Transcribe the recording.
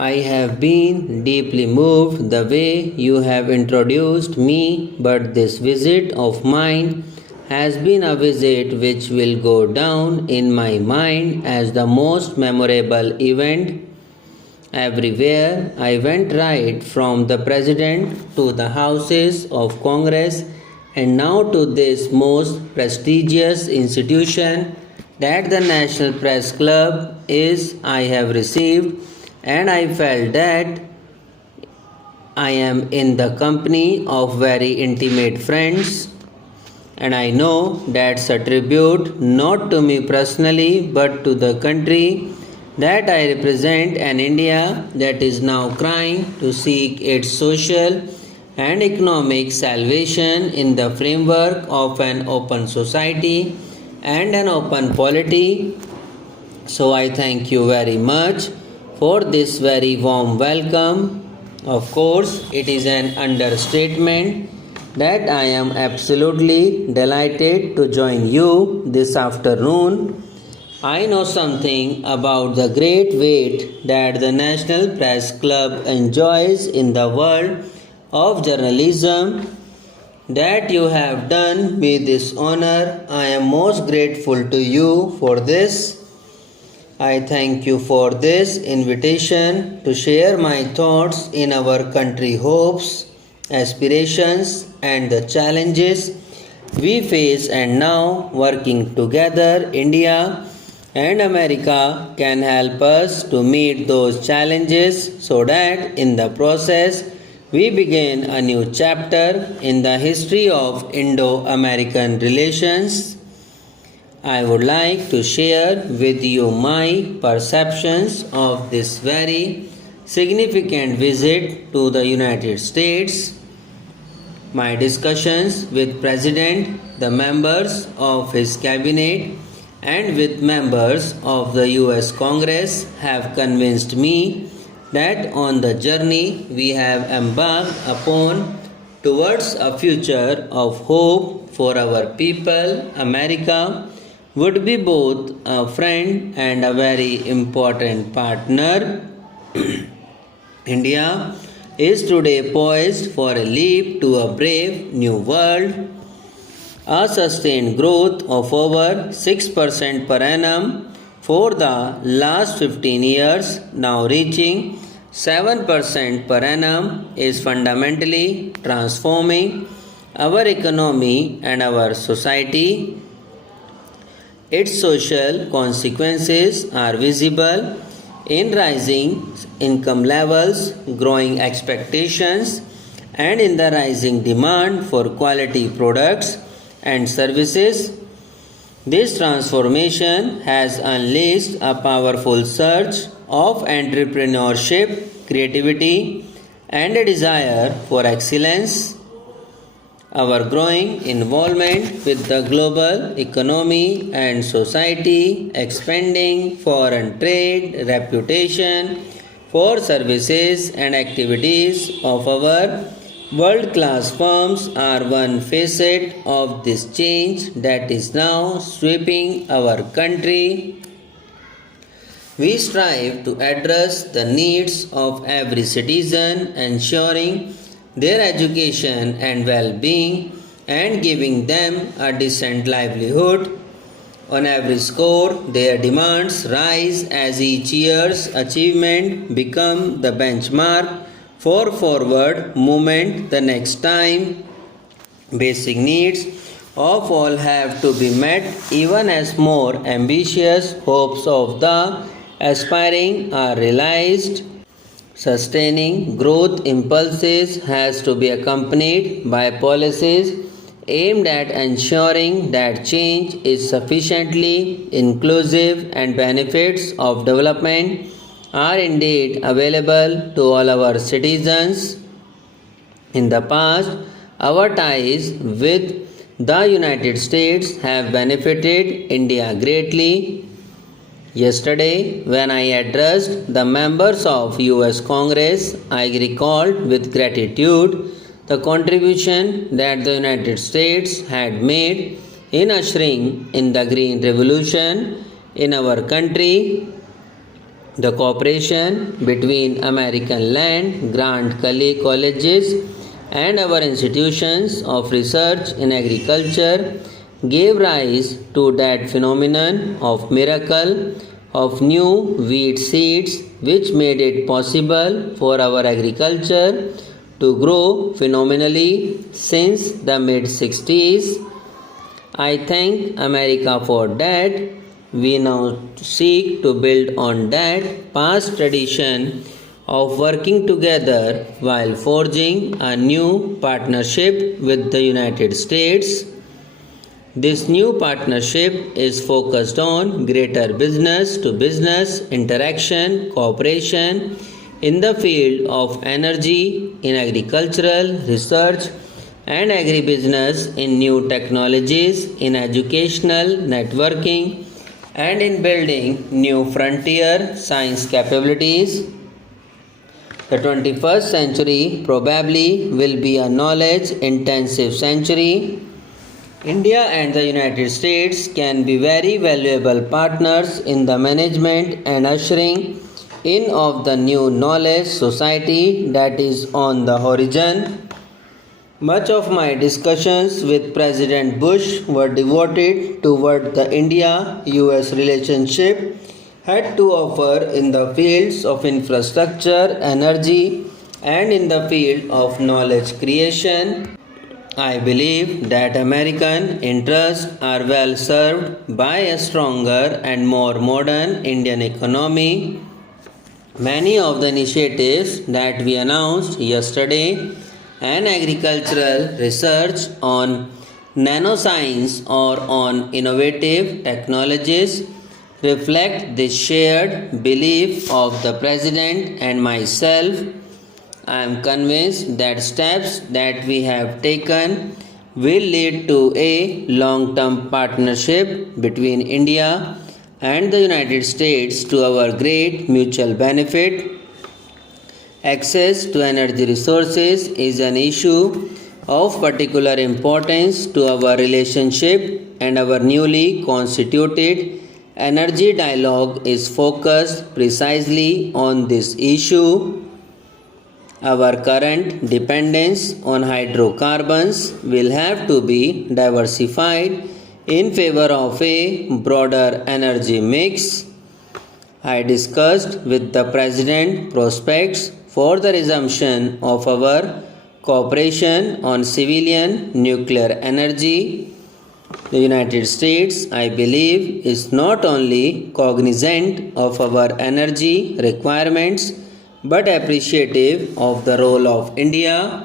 I have been deeply moved the way you have introduced me, but this visit of mine has been a visit which will go down in my mind as the most memorable event. Everywhere I went, right from the president to the houses of Congress and now to this most prestigious institution that the National Press Club is, I have received, and I felt that I am in the company of very intimate friends, and I know that's a tribute not to me personally but to the country that I represent, an India that is now crying to seek its social and economic salvation in the framework of an open society and an open polity. So I thank you very much for this very warm welcome. Of course, it is an understatement that I am absolutely delighted to join you this afternoon. I know something about the great weight that the National Press Club enjoys in the world of journalism. That you have done me this honor. I am most grateful to you for this. I thank you for this invitation to share my thoughts in our country hopes, aspirations, and the challenges we face, and now working together, India and America can help us to meet those challenges so that in the process we begin a new chapter in the history of Indo-American relations. I would like to share with you my perceptions of this very significant visit to the United States. My discussions with President, the members of his cabinet, and with members of the US Congress have convinced me that on the journey we have embarked upon towards a future of hope for our people, America would be both a friend and a very important partner. India is today poised for a leap to a brave new world. A sustained growth of over 6% per annum for the last 15 years, now reaching 7% per annum, is fundamentally transforming our economy and our society. Its social consequences are visible in rising income levels, growing expectations, and in the rising demand for quality products and services. This transformation has unleashed a powerful surge of entrepreneurship, creativity, and a desire for excellence. Our growing involvement with the global economy and society, expanding foreign trade, reputation for services and activities of our world-class firms are one facet of this change that is now sweeping our country. We strive to address the needs of every citizen, ensuring their education and well-being and giving them a decent livelihood. On every score, their demands rise as each year's achievement become the benchmark for forward movement. The next time, basic needs of all have to be met, even as more ambitious hopes of the aspiring are realized. Sustaining growth impulses has to be accompanied by policies aimed at ensuring that change is sufficiently inclusive and benefits of development are indeed available to all our citizens. In the past, our ties with the United States have benefited India greatly. Yesterday, when I addressed the members of US Congress, I recalled with gratitude the contribution that the United States had made in ushering in the Green Revolution in our country. The cooperation between American land grant colleges and our institutions of research in agriculture gave rise to that phenomenon of miracle of new wheat seeds which made it possible for our agriculture to grow phenomenally since the mid 60s. I thank America for that. We now seek to build on that past tradition of working together while forging a new partnership with the United States. This new partnership is focused on greater business to business interaction, cooperation in the field of energy, in agricultural research and agribusiness, in new technologies, in educational networking, and in building new frontier science capabilities. The 21st century probably will be a knowledge intensive century. India and the United States can be very valuable partners in the management and ushering in of the new knowledge society that is on the horizon. Much of my discussions with President Bush were devoted toward the India-US relationship had to offer in the fields of infrastructure, energy, and in the field of knowledge creation. I believe that American interests are well served by a stronger and more modern Indian economy. Many of the initiatives that we announced yesterday and agricultural research on nanoscience or on innovative technologies reflect this shared belief of the President and myself. I am convinced that steps that we have taken will lead to a long-term partnership between India and the United States to our great mutual benefit. Access to energy resources is an issue of particular importance to our relationship, and our newly constituted energy dialogue is focused precisely on this issue. Our current dependence on hydrocarbons will have to be diversified in favor of a broader energy mix. I discussed with the President prospects for the resumption of our cooperation on civilian nuclear energy. The United States, I believe, is not only cognizant of our energy requirements but appreciative of the role of India